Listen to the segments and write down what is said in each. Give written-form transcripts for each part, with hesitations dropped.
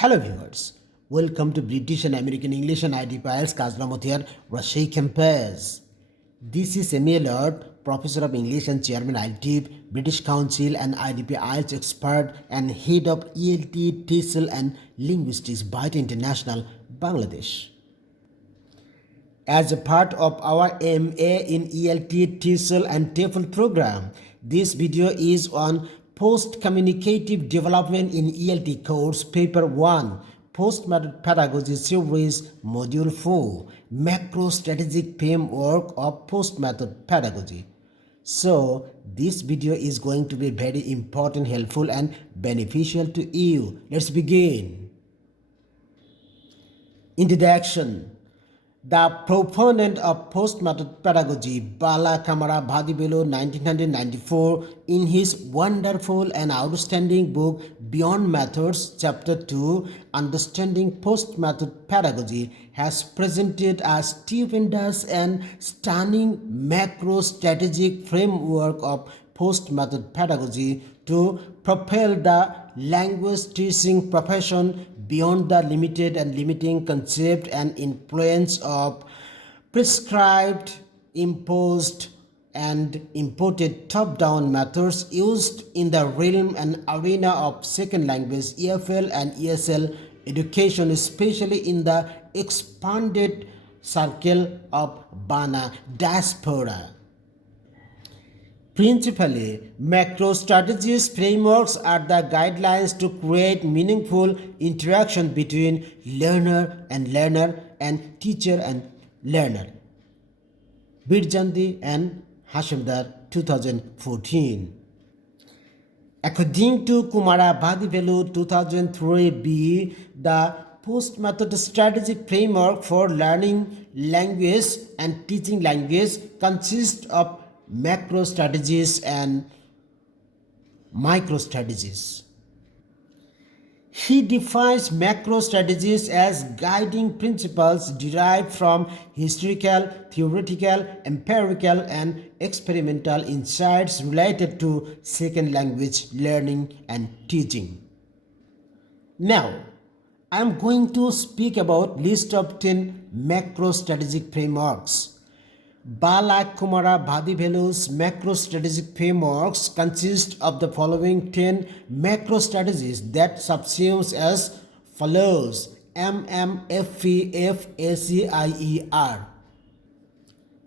Hello viewers, welcome to British and American English and ID Piles Kazlamothir Rashi Campus. This is Emil Lord, Professor of English and Chairman IELTS, British Council and IDP IELTS expert and head of ELT, TESOL and Linguistics by International, Bangladesh. As a part of our MA in ELT, TESOL and TEFL program, this video is on Post-Communicative Development in ELT course, Paper 1, Postmethod Pedagogy Series, Module 4, Macrostrategic Framework of Postmethod Pedagogy. So, this video is going to be very important, helpful and beneficial to you. Let's begin. Introduction. The proponent of postmethod pedagogy, Bala Kumaravadivalu, 1994, in his wonderful and outstanding book Beyond Methods, Chapter 2, Understanding Postmethod Pedagogy, has presented a stupendous and stunning macro-strategic framework of postmethod pedagogy to propel the language teaching profession beyond the limited and limiting concept and influence of prescribed, imposed, and imported top-down methods used in the realm and arena of second language EFL and ESL education, especially in the expanded circle of Bana diaspora. Principally, macro-strategies frameworks are the guidelines to create meaningful interaction between learner and teacher and learner. Birjandi and Hashimdar, 2014. According to Kumaravadivalu, 2003b, the Postmethod Strategic Framework for Learning Language and Teaching Language consists of macro strategies and micro strategies. He defines macro strategies as guiding principles derived from historical, theoretical, empirical, and experimental insights related to second language learning and teaching. Now, I am going to speak about list of 10 macro strategic frameworks. Bala Kumaravadivalu's macro-strategic frameworks consist of the following 10 macro-strategies that subsumes as follows: MMFEFACIER.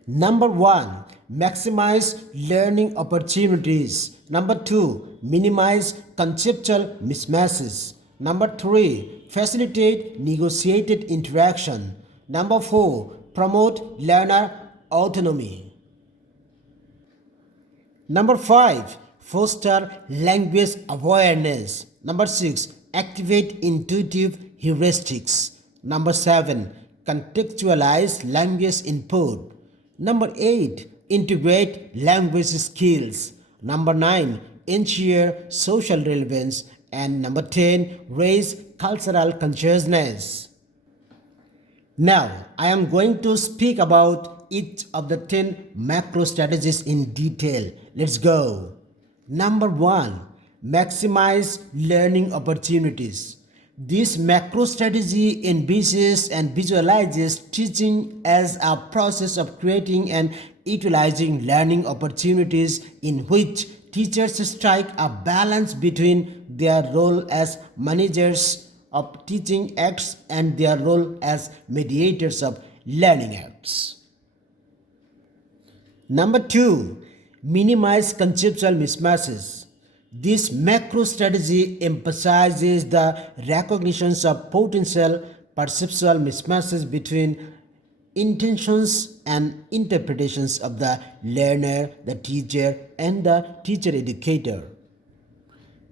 Number 1. Maximize learning opportunities. Number 2. Minimize conceptual mismatches. Number 3. Facilitate negotiated interaction. Number 4. Promote learner autonomy. Number 5. Foster language awareness. Number 6. Activate intuitive heuristics. Number 7. Contextualize language input. Number 8. Integrate language skills. Number 9. Ensure social relevance. And number 10. Raise cultural consciousness. Now, I am going to speak about each of the 10 macro strategies in detail. Let's go. Number 1. Maximize learning opportunities. This macro strategy envisages and visualizes teaching as a process of creating and utilizing learning opportunities in which teachers strike a balance between their role as managers of teaching acts and their role as mediators of learning acts. Number 2. Minimize conceptual mismatches. This macro strategy emphasizes the recognition of potential perceptual mismatches between intentions and interpretations of the learner, the teacher, and the teacher educator.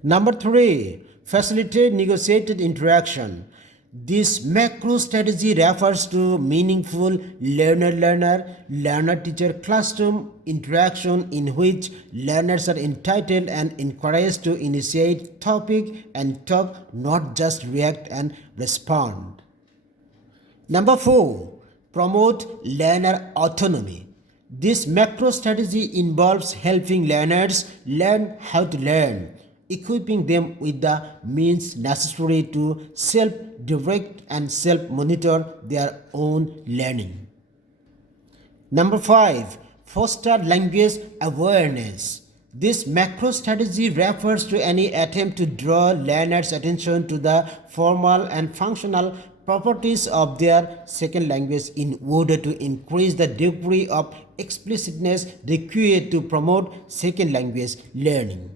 Number 3. Facilitate negotiated interaction. This macro strategy refers to meaningful learner-teacher classroom interaction in which learners are entitled and encouraged to initiate topic and talk, not just react and respond. Number 4. Promote learner autonomy. This macro strategy involves helping learners learn how to learn equipping them with the means necessary to self-direct and self-monitor their own learning. Number 5. Foster language awareness. This macro strategy refers to any attempt to draw learners' attention to the formal and functional properties of their second language in order to increase the degree of explicitness required to promote second language learning.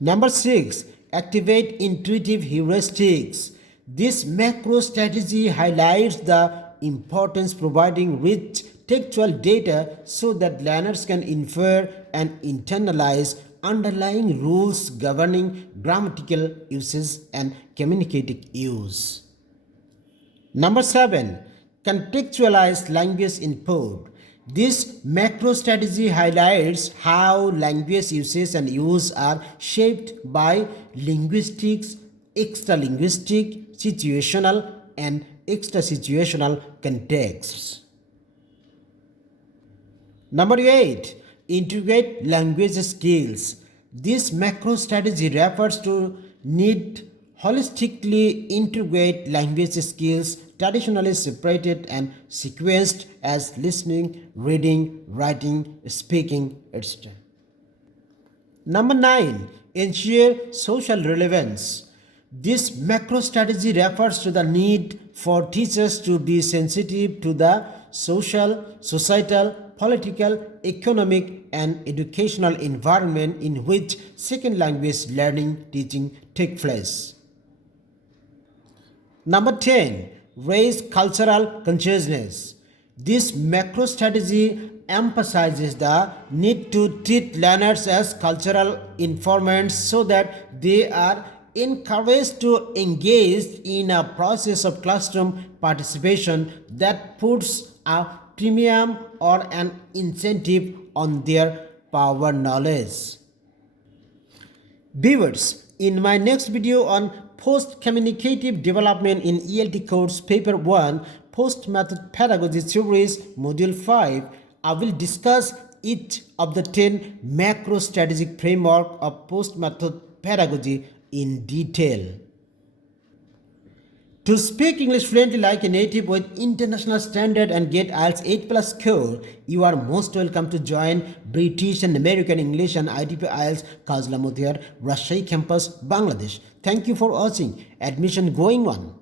Number 6. Activate intuitive heuristics. This macro strategy highlights the importance providing rich textual data so that learners can infer and internalize underlying rules governing grammatical uses and communicative use. Number 7. Contextualize language input. This macro strategy highlights how language usage and use are shaped by linguistics, extra-linguistic, situational, and extra-situational contexts. Number 8. Integrate language skills. This macro strategy refers to need holistically integrate language skills traditionally separated and sequenced as listening, reading, writing, speaking, etc. Number 9. Ensure social relevance. This macro strategy refers to the need for teachers to be sensitive to the social, societal, political, economic, and educational environment in which second language learning teaching take place. Number 10. Raise cultural consciousness. This macro strategy emphasizes the need to treat learners as cultural informants so that they are encouraged to engage in a process of classroom participation that puts a premium or an incentive on their power knowledge. Viewers, in my next video on post-communicative development in ELT course paper 1, Postmethod Pedagogy series module 5, I will discuss each of the 10 macro strategic framework of Postmethod Pedagogy in detail. To speak English fluently like a native with international standard and get IELTS 8+ score, you are most welcome to join British and American English and ITP IELTS Kazla Muthiar, Rajshahi campus, Bangladesh. Thank you for watching. Admission going on.